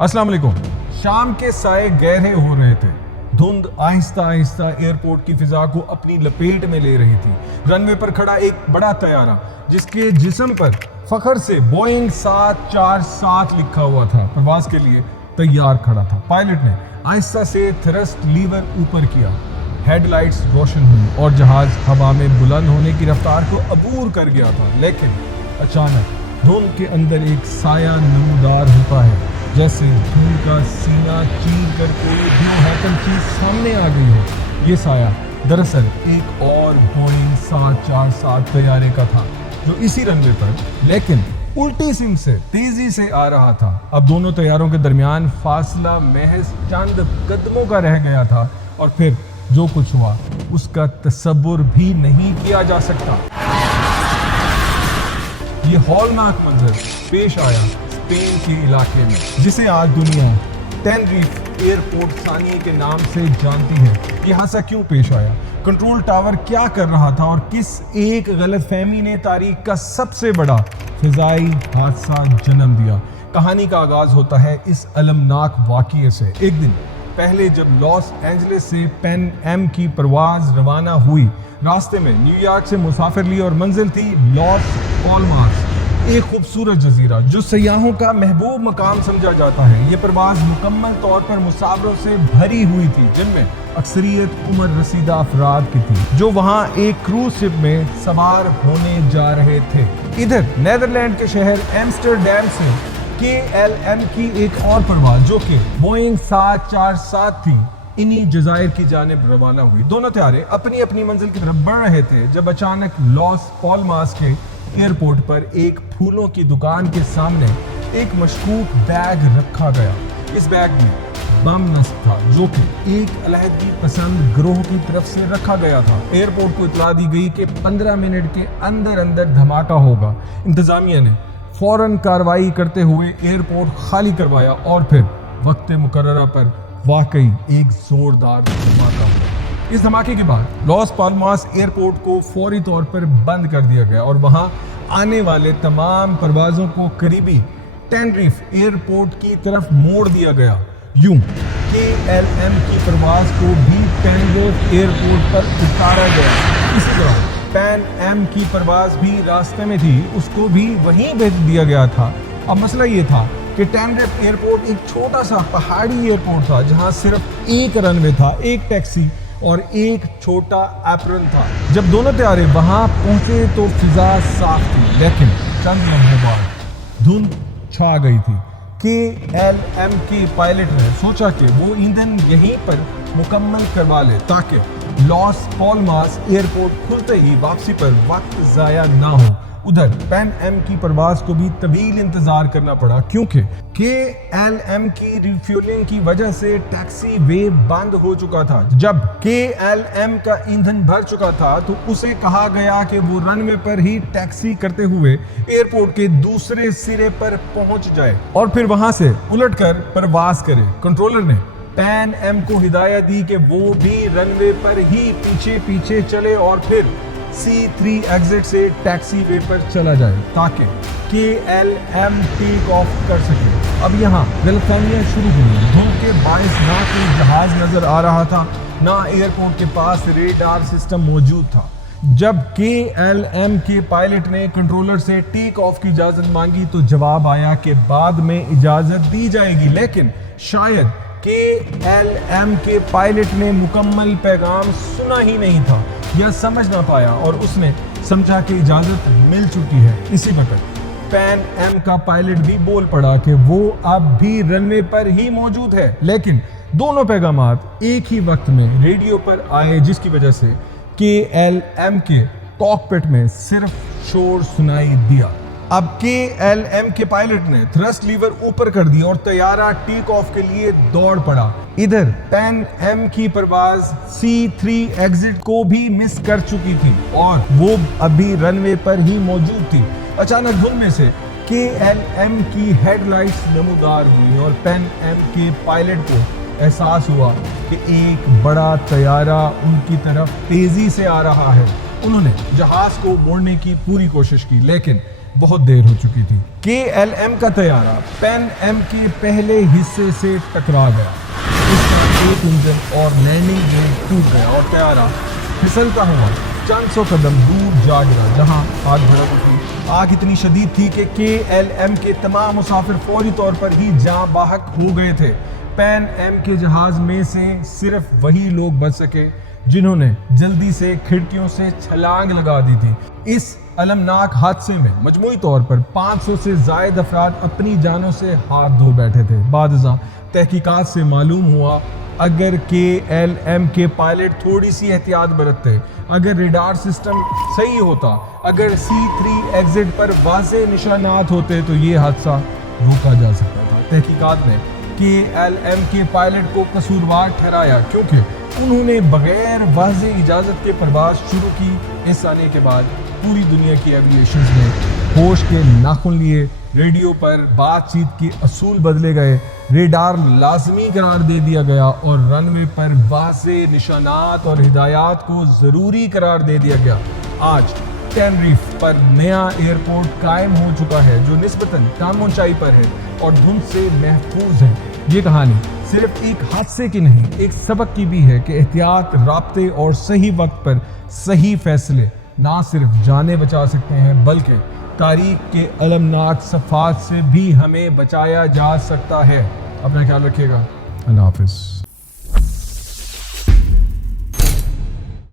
अस्सलाम वालेकुम। शाम के साए गहरे हो रहे थे। धुंध आहिस्ता आहिस्ता एयरपोर्ट की फिजा को अपनी लपेट में ले रही थी। रनवे पर खड़ा एक बड़ा तैयारा जिसके जिस्म पर फखर से बोइंग 747 लिखा हुआ था, प्रवास के लिए तैयार खड़ा था। पायलट ने आहिस्ता से थ्रस्ट लीवर ऊपर किया, हेडलाइट्स रोशन हुई और जहाज हवा में बुलंद होने की रफ्तार को अबूर कर गया था। लेकिन अचानक धुंध के अंदर एक साया नमूदार होता है, जैसे धूल का सीना चीर कर कोई हैकल चीज सामने आ गई हो। ये साया दरअसल एक और बोइंग 747 तैयारे का था जो इसी रनवे पर लेकिन उल्टी सिम से तेजी से आ रहा था। अब दोनों तैयारों के दरमियान फासला महज चंद कदमों का रह गया था और फिर जो कुछ हुआ उसका तसव्वुर भी नहीं किया जा सकता। ये हॉलमार्क मंजर पेश आया स्पेन के इलाके में, जिसे आज दुनिया टेनरिफ एयरपोर्ट सानिए के नाम से जानती है। ये हादसा क्यों पेश आया, कंट्रोल टावर क्या कर रहा था और किस एक गलतफहमी ने तारीख का सबसे बड़ा फिजाई हादसा जन्म दिया। कहानी का आगाज होता है इस अलमनाक वाक़ये से। एक दिन पहले जब लॉस एंजलिस से पैन एम की परवाज रवाना हुई, रास्ते में न्यूयॉर्क से मुसाफिर ली और मंजिल थी लॉस पाल्मास, एक खूबसूरत जजीरा जो सयाहों का महबूब मकाम समझा जाता है। ये परवाज मुकम्मल तौर पर मुसाफिरों से भरी हुई थी, जिनमें अक्सरियत उम्र रसीदा अफराद की थी जो वहाँ एक क्रूज शिप में सवार होने जा रहे थे। इधर नेदरलैंड के शहर एम्स्टरडैम से KLM की एक और परवाज जो कि बोइंग 747 थी, इन्हीं जजायर की जानिब रवाना हुई। दोनों तैयारे अपनी अपनी मंजिल की तरफ बढ़ रहे थे जब अचानक लॉस पाल्मास के एयरपोर्ट पर एक फूलों की दुकान के सामने एक मशकूक बैग रखा गया। इस बैग में बम नस्ब था जो कि एक अलहदगी पसंद गिरोह की तरफ से रखा गया था। एयरपोर्ट को इतला दी गई कि 15 मिनट के अंदर अंदर धमाका होगा। इंतजामिया ने फौरन कार्रवाई करते हुए एयरपोर्ट खाली करवाया और फिर वक्त मुकर्ररा पर वाकई एक जोरदार धमाका हुआ। इस धमाके के बाद लॉस पाल्मास एयरपोर्ट को फौरी तौर पर बंद कर दिया गया और वहां आने वाले तमाम परवाजों को करीबी टेनरिफ एयरपोर्ट की तरफ मोड़ दिया गया। यूं KLM की परवाज को भी टेनरिफ एयरपोर्ट पर उतारा गया। इसी तरह पैन एम की परवाज भी रास्ते में थी, उसको भी वहीं भेज दिया गया था। अब मसला ये था कि टेनरिफ एयरपोर्ट एक छोटा सा पहाड़ी एयरपोर्ट था जहां सिर्फ एक रनवे था, एक टैक्सी और एक छोटा एप्रन था। जब दोनों तैयारे वहां पहुंचे तो फिजा साफ थी, लेकिन चंद लम्हों बाद धुंध छा गई थी। KLM के पायलट ने सोचा कि वो ईंधन यहीं पर मुकम्मल करवा ले ताकि लॉस पाल्मास एयरपोर्ट खुलते ही वापसी पर वक्त जाया ना हो। उधर पैन एम की परवाज को भी तवील इंतजार करना पड़ा क्योंकि KLM की रिफ्यूलिंग की वजह से टैक्सी वे बंद हो चुका था। जब KLM का ईंधन भर चुका था तो उसे कहा गया कि वो रनवे पर ही टैक्सी करते हुए एयरपोर्ट के दूसरे सिरे पर पहुंच जाए और फिर वहां से उलटकर परवाज करे। कंट्रोलर ने पैन एम को हिदायत दी कि वो भी रनवे पर ही पीछे पीछे चले और फिर C3 एग्जिट से टैक्सी वे पर चला जाए ताकि KLM टेक ऑफ कर सके। अब यहाँ गलतफहमियां शुरू हुई। धुंध के बायस ना कोई जहाज नजर आ रहा था, ना एयरपोर्ट के पास रेडार सिस्टम मौजूद था। जब KLM के पायलट ने कंट्रोलर से टेक ऑफ की इजाजत मांगी तो जवाब आया कि बाद में इजाजत दी जाएगी, लेकिन शायद KLM के पायलट ने मुकम्मल पैगाम सुना ही नहीं था या समझ ना पाया और उसने समझा कि इजाजत मिल चुकी है। इसी वक्त पैन एम का पायलट भी बोल पड़ा कि वो अब भी रनवे पर ही मौजूद है, लेकिन दोनों पैगामात एक ही वक्त में रेडियो पर आए, जिसकी वजह से KLM के कॉकपिट में सिर्फ शोर सुनाई दिया। अब KLM के पायलट ने थ्रस्ट लीवर ऊपर कर दिया और तैयारा टेक ऑफ के लिए दौड़ पड़ा। इधर पैन एम की परवाज C3 एग्जिट को भी मिस कर चुकी थी और वो अभी रनवे पर ही मौजूद थी। अचानक धुंध में से KLM की हेडलाइट्स नमूदार हुई और पैन एम के पायलट को एहसास हुआ कि एक बड़ा तैयारा उनकी तरफ तेजी से आ रहा है। उन्होंने जहाज को मोड़ने की पूरी कोशिश की, लेकिन بہت دیر ہو چکی تھی۔ KLM کا طیارہ پین ایم کے پہلے حصے سے ٹکرا گیا، اس کا ایک انجن اور لینڈنگ گیئر ٹوٹ گیا اور طیارہ پھسلتا ہوا چند سو قدم دور جا گرا جہاں آگ بھڑک اٹھی۔ آگ اتنی شدید تھی کہ KLM کے تمام مسافر فوری طور پر ہی جاں بحق ہو گئے تھے۔ پین ایم کے جہاز میں سے صرف وہی لوگ بچ سکے جنہوں نے جلدی سے کھڑکیوں سے چھلانگ لگا دی تھی۔ اس المناک حادثے میں مجموعی طور پر 500 سے زائد افراد اپنی جانوں سے ہاتھ دھو بیٹھے تھے۔ بعد ازاں تحقیقات سے معلوم ہوا اگر KLM کے پائلٹ تھوڑی سی احتیاط برتتے، اگر ریڈار سسٹم صحیح ہوتا، اگر C3 ایگزٹ پر واضح نشانات ہوتے تو یہ حادثہ روکا جا سکتا تھا۔ تحقیقات نے KLM کے پائلٹ کو قصوروار ٹھہرایا کیونکہ انہوں نے بغیر واضح اجازت کے پرواز شروع کی۔ اس آنے کے بعد پوری دنیا کی ایویشنز میں ہوش کے ناخن لیے، ریڈیو پر بات چیت کے اصول بدلے گئے، ریڈار لازمی قرار دے دیا گیا اور رن وے پر واضح نشانات اور ہدایات کو ضروری قرار دے دیا گیا۔ آج ٹینریف پر نیا ایئرپورٹ قائم ہو چکا ہے جو نسبتاً کم اونچائی پر ہے اور دھند سے محفوظ ہے۔ یہ کہانی صرف ایک حادثے کی نہیں، ایک سبق کی بھی ہے کہ احتیاط، رابطے اور صحیح وقت پر صحیح فیصلے نہ صرف جانیں بچا سکتے ہیں بلکہ تاریخ کے المناک صفحات سے بھی ہمیں بچایا جا سکتا ہے۔ اپنا خیال رکھیے گا۔ اللہ حافظ۔